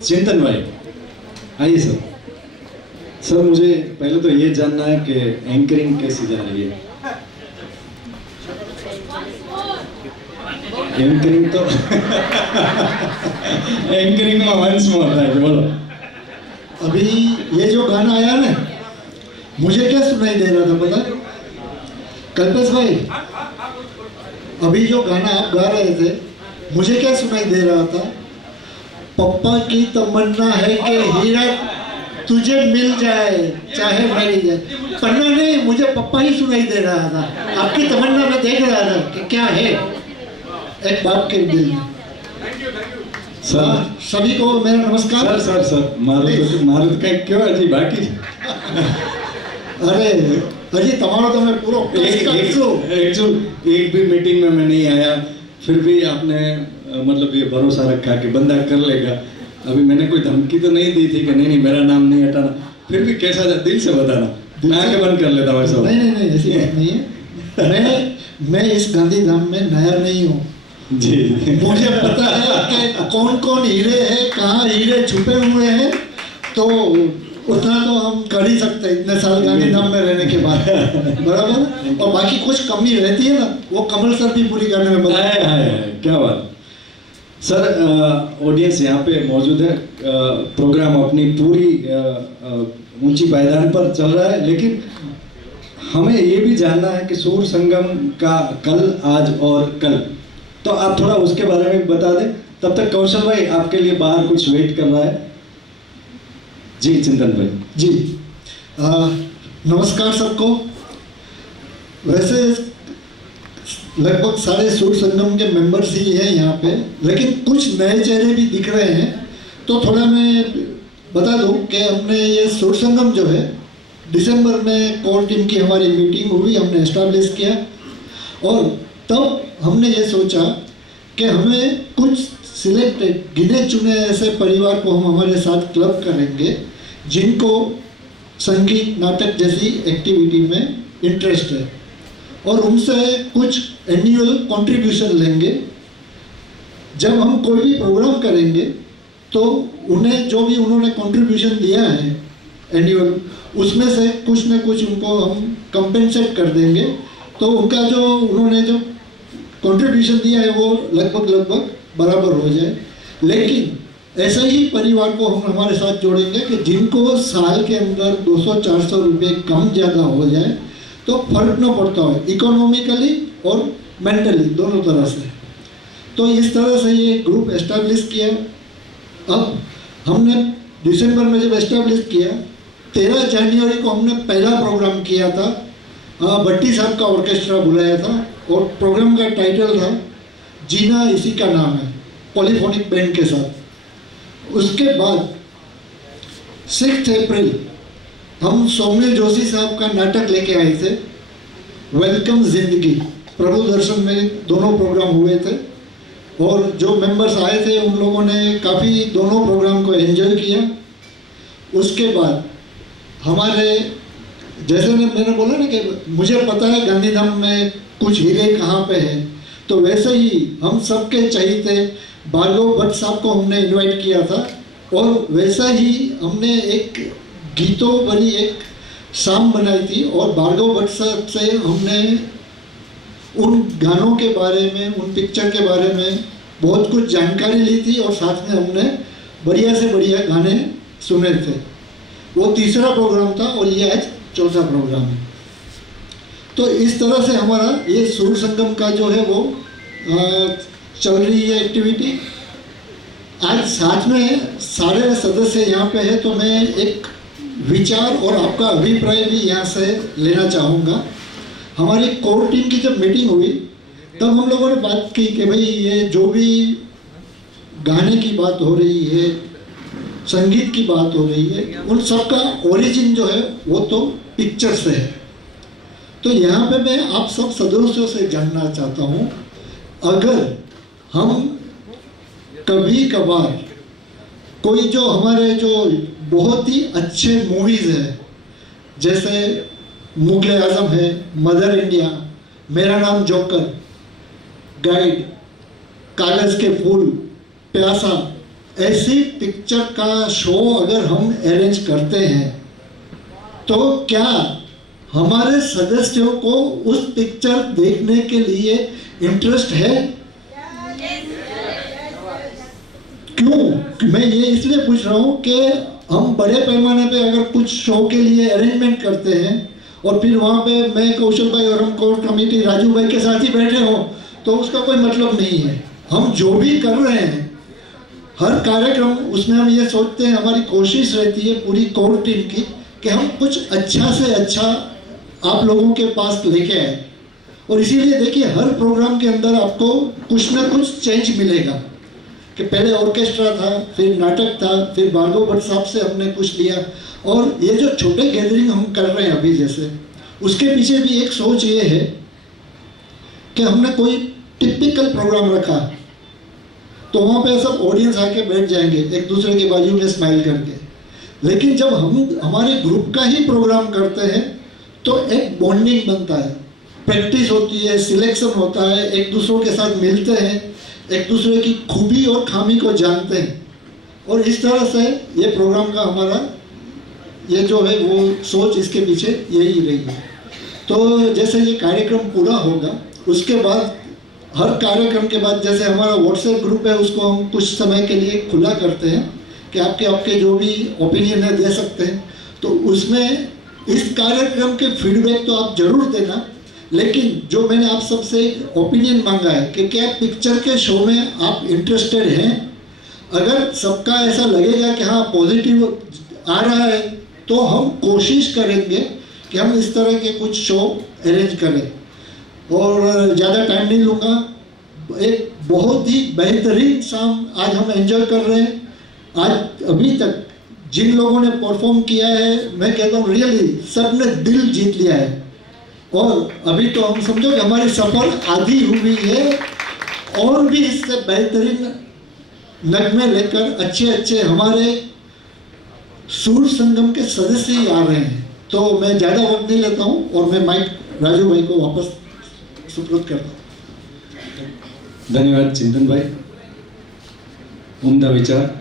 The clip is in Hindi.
चिंतन भाई आइए सर। सर मुझे पहले तो ये जानना है कि एंकरिंग कैसी जा रही है। एंकरिंग तो एंकरिंग में वंश में होता है, बोलो। अभी ये जो गाना आया ना, मुझे क्या सुनाई दे रहा था पता? कल्पेश भाई, अभी जो गाना आप गा रहे थे, मुझे क्या सुनाई दे रहा था? पप्पा की तमन्ना है कि हीरा तुझे मिल जाए चाहे मर जाए। पन्ना नहीं, मुझे पप्पा ही सुनाई दे रहा था। आपकी तमन्ना में देख रहा था कि क्या है एक बाप के दिल में। सर सभी को मेरा नमस्कार। सर सर सर मारुत का क्यों अजी बाकी? अरे अजी तमारो तो मैं पूरा एक भी मीटिंग में मैं नहीं आया, फिर भी आपने मतलब ये भरोसा रखा कि बंदा कर लेगा। अभी मैंने कोई धमकी तो नहीं दी थी कि नहीं मेरा नाम नहीं हटाना, फिर भी कैसा दिल से बताना, मैं आके बंद कर लेता हूँ ऐसा। नहीं ऐसी बात नहीं है। मैं इस गांधीधाम में नया नहीं हूँ जी। मुझे पता है कि कौन कौन हीरे हैं, कहाँ हीरे छुपे हुए हैं, तो उतना तो हम कर ही सकते हैं इतने साल गांधीधाम में रहने के बाद, बराबर। और बाकी कुछ कमी रहती है ना, वो कमल सर भी पूरी करने में मदद। क्या बात सर। ऑडियंस यहाँ पे मौजूद है। प्रोग्राम अपनी पूरी ऊंची पायदान पर चल रहा है, लेकिन हमें ये भी जानना है कि सूर संगम का कल, आज और कल, तो आप थोड़ा उसके बारे में बता दें। तब तक कौशल भाई आपके लिए बाहर कुछ वेट कर रहा है। जी चिंतन भाई जी, नमस्कार सबको। वैसे लगभग सारे सूर संगम के मेंबर्स ही हैं यहाँ पे, लेकिन कुछ नए चेहरे भी दिख रहे हैं। तो थोड़ा मैं बता दूं कि हमने ये सूर संगम जो है, दिसंबर में कोर टीम की हमारी मीटिंग हुई, हमने एस्टैब्लिश किया, और तब हमने ये सोचा कि हमें कुछ सिलेक्टेड गिने चुने ऐसे परिवार को हम हमारे साथ क्लब करेंगे जिनको संगीत नाटक जैसी एक्टिविटी में इंटरेस्ट है, और उनसे कुछ एनुअल कंट्रीब्यूशन लेंगे। जब हम कोई भी प्रोग्राम करेंगे तो उन्हें जो भी उन्होंने कंट्रीब्यूशन दिया है एनुअल, उसमें से कुछ न कुछ उनको हम कंपेंसेट कर देंगे। तो उनका जो उन्होंने जो कंट्रीब्यूशन दिया है वो लगभग बराबर हो जाए। लेकिन ऐसे ही परिवार को हम हमारे साथ जोड़ेंगे कि जिनको साल के अंदर 200-400 रुपये कम ज़्यादा हो जाए तो फर्क न पड़ता हो, इकोनॉमिकली और मेंटली दोनों तरह से। तो इस तरह से ये ग्रुप एस्टैब्लिश किया। अब हमने दिसंबर में जब एस्टैब्लिश किया, 13 जनवरी को हमने पहला प्रोग्राम किया था। भट्टी साहब का ऑर्केस्ट्रा बुलाया था, और प्रोग्राम का टाइटल था जीना इसी का नाम है, पॉलीफोनिक बैंड के साथ। उसके बाद 6 अप्रैल हम सौम्य जोशी साहब का नाटक लेके आए थे, वेलकम जिंदगी। प्रभु दर्शन में दोनों प्रोग्राम हुए थे, और जो मेंबर्स आए थे उन लोगों ने काफ़ी दोनों प्रोग्राम को एंजॉय किया। उसके बाद हमारे, जैसे मैंने बोला ना कि मुझे पता है गांधीधाम में कुछ हीरे कहाँ पे हैं, तो वैसे ही हम सबके चहीते भार्गव भट्ट साहब को हमने इनवाइट किया था, और वैसा ही हमने एक गीतों भरी एक शाम बनाई थी, और भार्गव भट्ट साहब से हमने उन गानों के बारे में, उन पिक्चर के बारे में बहुत कुछ जानकारी ली थी, और साथ में हमने बढ़िया से बढ़िया गाने सुने थे। वो तीसरा प्रोग्राम था, और ये आज चौथा प्रोग्राम है। तो इस तरह से हमारा ये सूर संगम का जो है वो चल रही है एक्टिविटी। आज साथ में सारे सदस्य यहाँ पे है, तो मैं एक विचार और आपका अभिप्राय भी यहाँ से लेना चाहूँगा। हमारी कोर टीम की जब मीटिंग हुई, तब हम लोगों ने बात की कि भाई ये जो भी गाने की बात हो रही है, संगीत की बात हो रही है, उन सब का ओरिजिन जो है वो तो पिक्चर से है। तो यहाँ पे मैं आप सब सदस्यों से जानना चाहता हूँ, अगर हम कभी कभार कोई जो हमारे जो बहुत ही अच्छे मूवीज़ है, जैसे मुगले आजम है, मदर इंडिया, मेरा नाम जोकर, गाइड, कागज़ के फूल, प्यासा, ऐसी पिक्चर का शो अगर हम अरेंज करते हैं तो क्या हमारे सदस्यों को उस पिक्चर देखने के लिए इंटरेस्ट है? क्यों मैं ये इसलिए पूछ रहा हूँ कि हम बड़े पैमाने पे अगर कुछ शो के लिए अरेंजमेंट करते हैं और फिर वहाँ पे मैं कौशल भाई और हम कोर कमेटी राजू भाई के साथ ही बैठे हों तो उसका कोई मतलब नहीं है। हम जो भी कर रहे हैं हर कार्यक्रम उसमें हम ये सोचते हैं, हमारी कोशिश रहती है पूरी कोर टीम की कि हम कुछ अच्छा से अच्छा आप लोगों के पास लेके आए। और इसीलिए देखिए हर प्रोग्राम के अंदर आपको कुछ ना कुछ चेंज मिलेगा कि पहले ऑर्केस्ट्रा था, फिर नाटक था, फिर भार्गव भट्ट साहब से हमने कुछ लिया। और ये जो छोटे गैदरिंग हम कर रहे हैं अभी जैसे, उसके पीछे भी एक सोच ये है कि हमने कोई टिपिकल प्रोग्राम रखा तो वहाँ पे सब ऑडियंस आके बैठ जाएंगे एक दूसरे के बाजू में स्माइल करके। लेकिन जब हम हमारे ग्रुप का ही प्रोग्राम करते हैं तो एक बॉन्डिंग बनता है, प्रैक्टिस होती है, सिलेक्शन होता है, एक दूसरों के साथ मिलते हैं, एक दूसरे की खूबी और खामी को जानते हैं। और इस तरह से ये प्रोग्राम का हमारा ये जो है वो सोच इसके पीछे यही रही है। तो जैसे ये कार्यक्रम पूरा होगा उसके बाद हर कार्यक्रम के बाद जैसे हमारा व्हाट्सएप ग्रुप है उसको हम कुछ समय के लिए खुला करते हैं कि आपके जो भी ओपिनियन है दे सकते हैं। तो उसमें इस कार्यक्रम के फीडबैक तो आप जरूर देना, लेकिन जो मैंने आप सबसे ओपिनियन मांगा है कि क्या पिक्चर के शो में आप इंटरेस्टेड हैं, अगर सबका ऐसा लगेगा कि हाँ पॉजिटिव आ रहा है तो हम कोशिश करेंगे कि हम इस तरह के कुछ शो अरेंज करें। और ज़्यादा टाइम नहीं लूँगा, एक बहुत ही बेहतरीन शाम आज हम एंजॉय कर रहे हैं। आज अभी तक जिन लोगों ने परफॉर्म किया है मैं कहता हूँ रियली सब ने दिल जीत लिया है। और अभी तो हम समझो कि हमारी सफर आधी हुई है और भी इससे बेहतरीन नगमे लेकर अच्छे अच्छे हमारे सूर संगम के सदस्य ही आ रहे हैं। तो मैं ज़्यादा वक्त नहीं लेता हूँ और मैं माइक राजू भाई को वापस सुपुर्द करता हूँ। धन्यवाद चिंतन भाई, उम्दा विचार।